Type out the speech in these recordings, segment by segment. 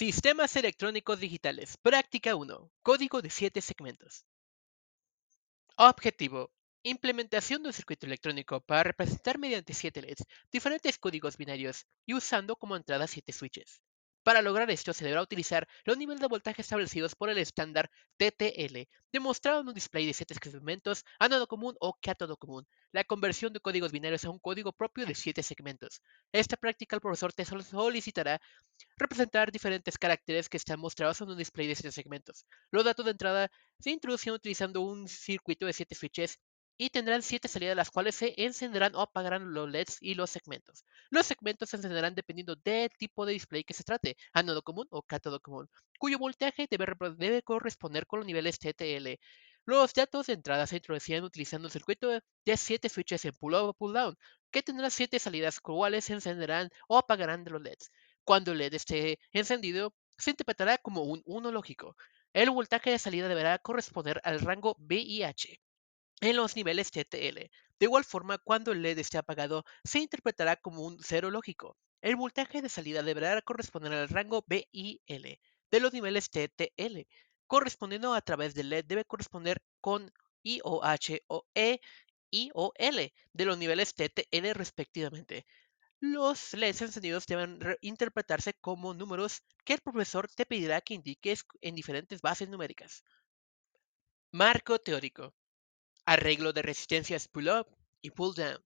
Sistemas electrónicos digitales. Práctica 1. Código de 7 segmentos. Objetivo. Implementación de un circuito electrónico para representar mediante 7 LEDs diferentes códigos binarios y usando como entrada 7 switches. Para lograr esto se deberá utilizar los niveles de voltaje establecidos por el estándar TTL, demostrado en un display de 7 segmentos, ánodo común o cátodo común. La conversión de códigos binarios a un código propio de 7 segmentos. Esta práctica el profesor te solicitará representar diferentes caracteres que están mostrados en un display de 7 segmentos. Los datos de entrada se introducen utilizando un circuito de 7 switches y tendrán 7 salidas las cuales se encenderán o apagarán los LEDs y los segmentos. Los segmentos se encenderán dependiendo del tipo de display que se trate, ánodo común o cátodo común, cuyo voltaje debe corresponder con los niveles TTL. Los datos de entrada se introducirán utilizando un circuito de 7 switches en pull-up o pull-down, que tendrán 7 salidas cuales se encenderán o apagarán de los LEDs. Cuando el LED esté encendido, se interpretará como un 1 lógico. El voltaje de salida deberá corresponder al rango VIH en los niveles TTL. De igual forma, cuando el LED esté apagado, se interpretará como un 0 lógico. El voltaje de salida deberá corresponder al rango VIL de los niveles TTL. Correspondiendo a través del LED debe corresponder con IOH o E I o L de los niveles TTL respectivamente. Los LEDs encendidos deben interpretarse como números que el profesor te pedirá que indiques en diferentes bases numéricas. Marco teórico. Arreglo de resistencias pull-up y pull-down.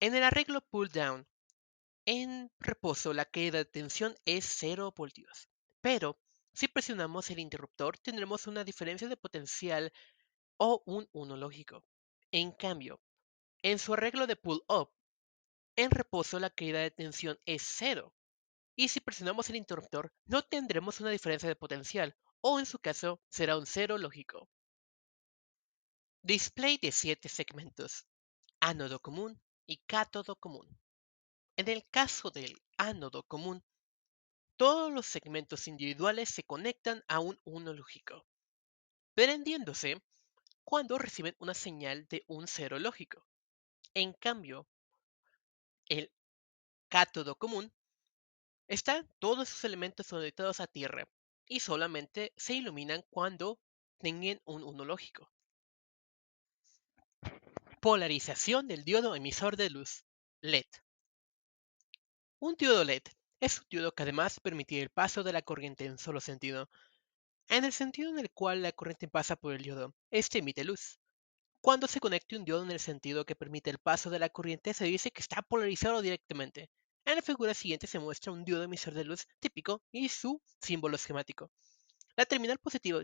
En el arreglo pull-down, en reposo la caída de tensión es 0 voltios. Pero si presionamos el interruptor tendremos una diferencia de potencial o un 1 lógico. En cambio, en su arreglo de pull-up, en reposo la caída de tensión es 0. Y si presionamos el interruptor, no tendremos una diferencia de potencial, o en su caso será un 0 lógico. Display de 7 segmentos, ánodo común y cátodo común. En el caso del ánodo común, todos los segmentos individuales se conectan a un 1 lógico, prendiéndose cuando reciben una señal de un 0 lógico. En cambio, el cátodo común están todos sus elementos conectados a tierra y solamente se iluminan cuando tengan un 1 lógico. Polarización del diodo emisor de luz LED. Un diodo LED es un diodo que además permite el paso de la corriente en solo sentido. En el sentido en el cual la corriente pasa por el diodo, este emite luz. Cuando se conecte un diodo en el sentido que permite el paso de la corriente, se dice que está polarizado directamente. En la figura siguiente se muestra un diodo emisor de luz típico y su símbolo esquemático. La terminal positiva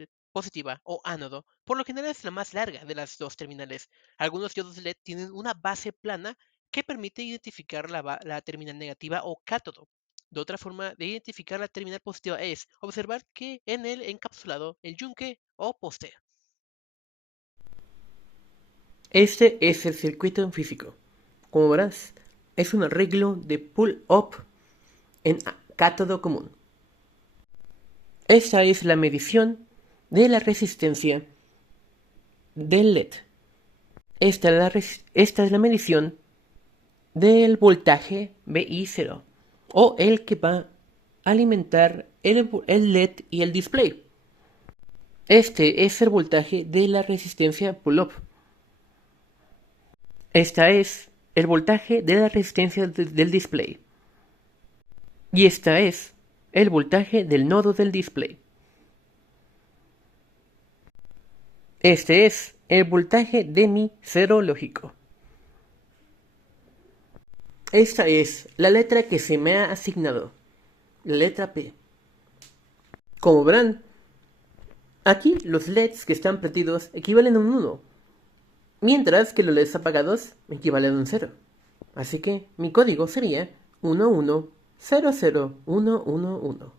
o ánodo por lo general es la más larga de las dos terminales. Algunos diodos LED tienen una base plana que permite identificar la terminal negativa o cátodo. De otra forma de identificar la terminal positiva es observar que en el encapsulado el yunque o poste. Este es el circuito en físico. Como verás, es un arreglo de pull-up en cátodo común. Esta es la medición de la resistencia del LED. Esta es la medición del voltaje VI0 o el que va a alimentar el LED y el display. Este es el voltaje de la resistencia pull-up. Esta es el voltaje de la resistencia del display. Y esta es el voltaje del nodo del display. Este es el voltaje de mi cero lógico. Esta es la letra que se me ha asignado, la letra P. Como verán, aquí los LEDs que están prendidos equivalen a un 1, mientras que los LEDs apagados equivalen a un 0. Así que mi código sería 1100111.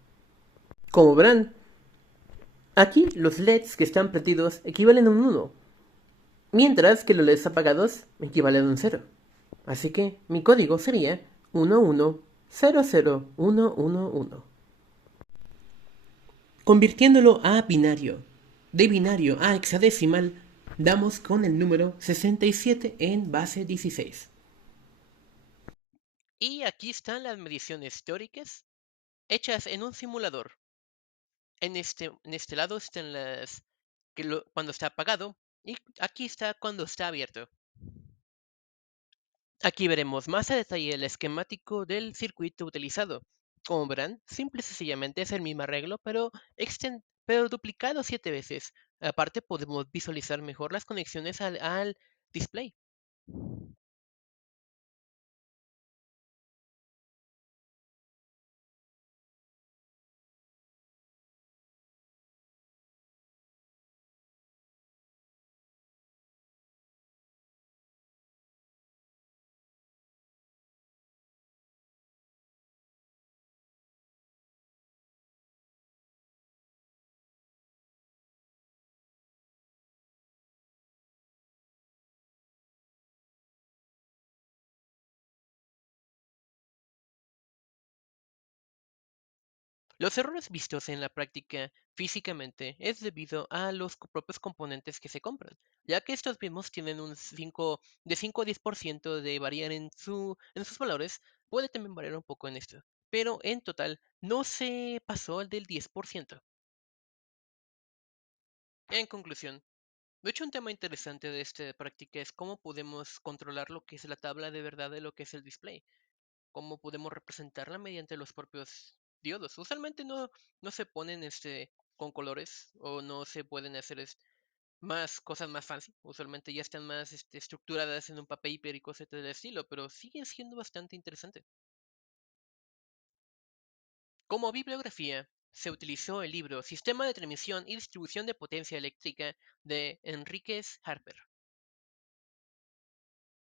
Como verán, aquí los LEDs que están prendidos equivalen a un 1, mientras que los LEDs apagados equivalen a un 0. Así que mi código sería 1100111. Convirtiéndolo a binario, de binario a hexadecimal, damos con el número 67 en base 16. Y aquí están las mediciones teóricas hechas en un simulador. En este lado están cuando está apagado y aquí está cuando está abierto. Aquí veremos más a detalle el esquemático del circuito utilizado. Como verán, simple y sencillamente es el mismo arreglo, pero duplicado 7 veces. Aparte podemos visualizar mejor las conexiones al display. Los errores vistos en la práctica físicamente es debido a los propios componentes que se compran, ya que estos mismos tienen de 5 a 10% de variar en sus valores, puede también variar un poco en esto, pero en total no se pasó del 10%. En conclusión, de hecho un tema interesante de esta práctica es cómo podemos controlar lo que es la tabla de verdad de lo que es el display. Cómo podemos representarla mediante los propios diodos. Usualmente no se ponen con colores o no se pueden hacer más cosas más fancy. Usualmente ya están más estructuradas en un paper y cosas del estilo, pero siguen siendo bastante interesante. Como bibliografía, se utilizó el libro Sistema de transmisión y distribución de potencia eléctrica de Enríquez Harper.